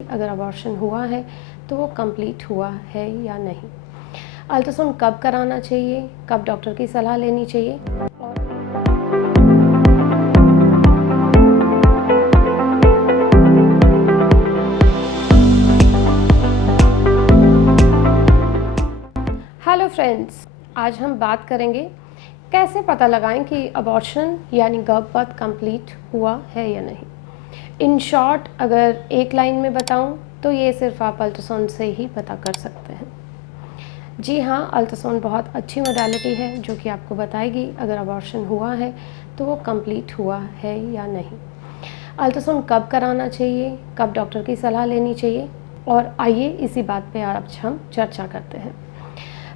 अगर अबॉर्शन हुआ है तो वो कंप्लीट हुआ है या नहीं। अल्ट्रासाउंड कब कराना चाहिए, कब डॉक्टर की सलाह लेनी चाहिए। हेलो फ्रेंड्स, आज हम बात करेंगे कैसे पता लगाएं कि अबॉर्शन यानी गर्भपात कंप्लीट हुआ है या नहीं। इन शॉर्ट अगर एक लाइन में बताऊं तो ये सिर्फ आप अल्ट्रासाउंड से ही पता कर सकते हैं। जी हाँ, अल्ट्रासाउंड बहुत अच्छी मोडालिटी है जो कि आपको बताएगी अगर अबॉर्शन हुआ है तो वो कंप्लीट हुआ है या नहीं। अल्ट्रासाउंड कब कराना चाहिए, कब डॉक्टर की सलाह लेनी चाहिए, और आइए इसी बात पे आज हम चर्चा करते हैं।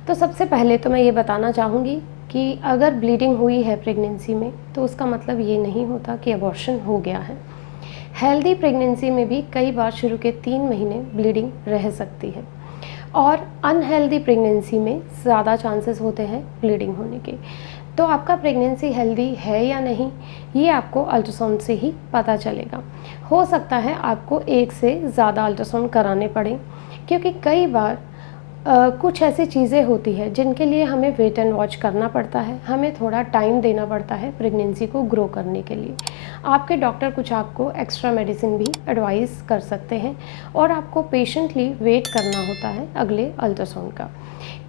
तो सबसे पहले तो मैं ये बताना चाहूँगी कि अगर ब्लीडिंग हुई है प्रेगनेंसी में तो उसका मतलब ये नहीं होता कि अबॉर्शन हो गया है। हेल्दी प्रेगनेंसी में भी कई बार शुरू के 3 महीने ब्लीडिंग रह सकती है और अनहेल्दी प्रेगनेंसी में ज़्यादा चांसेस होते हैं ब्लीडिंग होने के। तो आपका प्रेगनेंसी हेल्दी है या नहीं ये आपको अल्ट्रासाउंड से ही पता चलेगा। हो सकता है आपको एक से ज़्यादा अल्ट्रासाउंड कराने पड़े क्योंकि कई बार कुछ ऐसी चीज़ें होती हैं जिनके लिए हमें वेट एंड वॉच करना पड़ता है, हमें थोड़ा टाइम देना पड़ता है प्रेगनेंसी को ग्रो करने के लिए। आपके डॉक्टर कुछ आपको एक्स्ट्रा मेडिसिन भी एडवाइस कर सकते हैं और आपको पेशेंटली वेट करना होता है अगले अल्ट्रासाउंड का,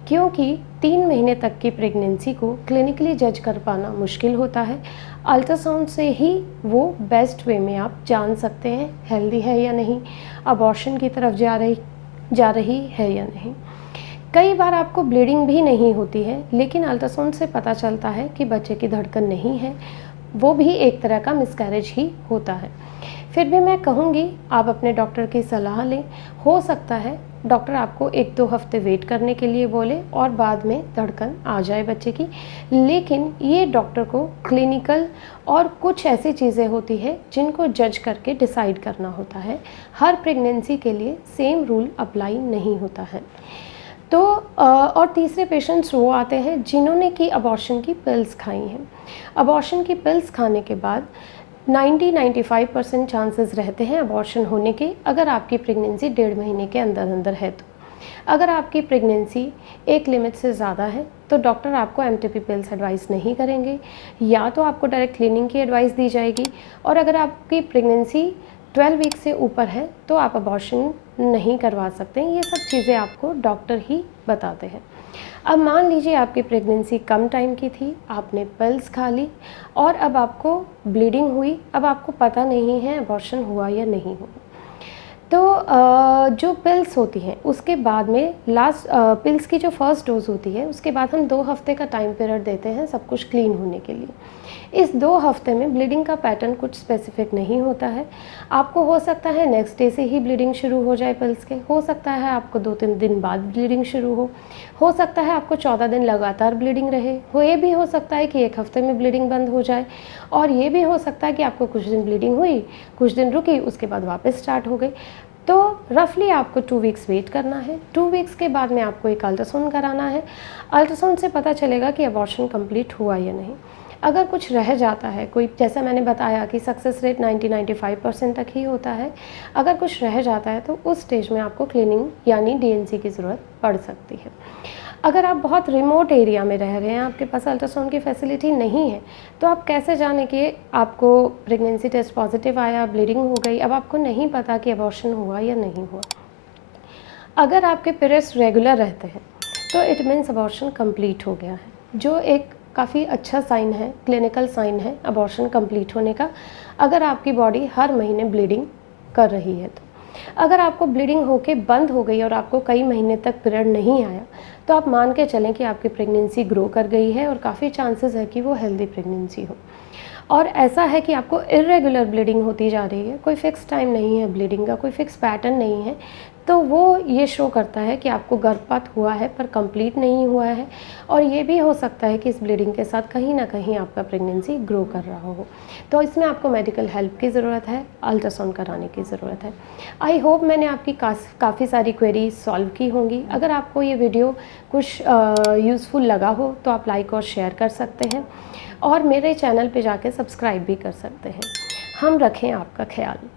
क्योंकि 3 महीने तक की प्रेगनेंसी को क्लिनिकली जज कर पाना मुश्किल होता है। अल्ट्रासाउंड से ही वो बेस्ट वे में आप जान सकते हैं हेल्दी है या नहीं, अबॉर्शन की तरफ जा रही है या नहीं। कई बार आपको ब्लीडिंग भी नहीं होती है लेकिन अल्ट्रासाउंड से पता चलता है कि बच्चे की धड़कन नहीं है, वो भी एक तरह का मिसकैरेज ही होता है। फिर भी मैं कहूँगी आप अपने डॉक्टर की सलाह लें। हो सकता है डॉक्टर आपको 1-2 हफ्ते वेट करने के लिए बोले और बाद में धड़कन आ जाए बच्चे की, लेकिन ये डॉक्टर को क्लिनिकल और कुछ ऐसी चीज़ें होती है जिनको जज करके डिसाइड करना होता है। हर प्रेगनेंसी के लिए सेम रूल अप्लाई नहीं होता है। तो और तीसरे पेशेंट्स वो आते हैं जिन्होंने कि अबॉर्शन की पिल्स खाई हैं। अबॉर्शन की पिल्स खाने के बाद 90-95% चांसेस रहते हैं अबॉर्शन होने के, अगर आपकी प्रेगनेंसी 1.5 महीने के अंदर अंदर है तो। अगर आपकी प्रेगनेंसी एक लिमिट से ज़्यादा है तो डॉक्टर आपको एमटीपी पिल्स एडवाइस नहीं करेंगे, या तो आपको डायरेक्ट क्लीनिंग की एडवाइस दी जाएगी। और अगर आपकी प्रेगनेंसी 12 वीक से ऊपर है तो आप अबॉर्शन नहीं करवा सकते। ये सब चीज़ें आपको डॉक्टर ही बताते हैं। अब मान लीजिए आपकी प्रेगनेंसी कम टाइम की थी, आपने पिल्स खा ली और अब आपको ब्लीडिंग हुई, अब आपको पता नहीं है अबॉर्शन हुआ या नहीं हुआ। तो जो पिल्स होती हैं उसके बाद में पिल्स की जो फर्स्ट डोज होती है उसके बाद हम 2 हफ्ते का टाइम पीरियड देते हैं सब कुछ क्लीन होने के लिए। इस 2 हफ्ते में ब्लीडिंग का पैटर्न कुछ स्पेसिफिक नहीं होता है। आपको हो सकता है नेक्स्ट डे से ही ब्लीडिंग शुरू हो जाए पिल्स के, हो सकता है आपको 2-3 दिन बाद ब्लीडिंग शुरू हो सकता है आपको 14 दिन लगातार ब्लीडिंग रहे हो, ये भी हो सकता है कि 1 हफ्ते में ब्लीडिंग बंद हो जाए, और ये भी हो सकता है कि आपको कुछ दिन ब्लीडिंग हुई, कुछ दिन रुकी, उसके बाद वापस स्टार्ट हो गई। तो रफली आपको 2 वीक्स वेट करना है। 2 वीक्स के बाद में आपको एक अल्ट्रासाउंड कराना है। अल्ट्रासाउंड से पता चलेगा कि अबॉर्शन कंप्लीट हुआ या नहीं। अगर कुछ रह जाता है, कोई, जैसा मैंने बताया कि सक्सेस रेट 90-95% तक ही होता है, अगर कुछ रह जाता है तो उस स्टेज में आपको क्लीनिंग यानी डीएनसी की ज़रूरत पड़ सकती है। अगर आप बहुत रिमोट एरिया में रह रहे हैं, आपके पास अल्ट्रासाउंड की फैसिलिटी नहीं है, तो आप कैसे जाने कि आपको प्रेगनेंसी टेस्ट पॉजिटिव आया, ब्लीडिंग हो गई, अब आपको नहीं पता कि अबॉर्शन हुआ या नहीं हुआ। अगर आपके पीरियड्स रेगुलर रहते हैं तो इट मीन्स अबॉर्शन कंप्लीट हो गया है, जो एक काफ़ी अच्छा साइन है, क्लिनिकल साइन है अबॉर्शन कंप्लीट होने का। अगर आपकी बॉडी हर महीने ब्लीडिंग कर रही है तो। अगर आपको ब्लीडिंग होके बंद हो गई और आपको कई महीने तक पीरियड नहीं आया तो आप मान के चलें कि आपकी प्रेगनेंसी ग्रो कर गई है और काफ़ी चांसेस है कि वो हेल्दी प्रेगनेंसी हो। और ऐसा है कि आपको इर्रेगुलर ब्लीडिंग होती जा रही है, कोई फ़िक्स टाइम नहीं है ब्लीडिंग का, कोई फ़िक्स पैटर्न नहीं है, तो वो ये शो करता है कि आपको गर्भपात हुआ है पर कंप्लीट नहीं हुआ है। और ये भी हो सकता है कि इस ब्लीडिंग के साथ कहीं ना कहीं आपका प्रेगनेंसी ग्रो कर रहा हो, तो इसमें आपको मेडिकल हेल्प की ज़रूरत है, अल्ट्रासाउंड कराने की ज़रूरत है। आई होप मैंने आपकी काफ़ी सारी क्वेरी सॉल्व की होंगी। अगर आपको ये वीडियो कुछ यूज़फुल लगा हो तो आप लाइक और शेयर कर सकते हैं और मेरे चैनल पे जाके सब्सक्राइब भी कर सकते हैं। हम रखें आपका ख्याल।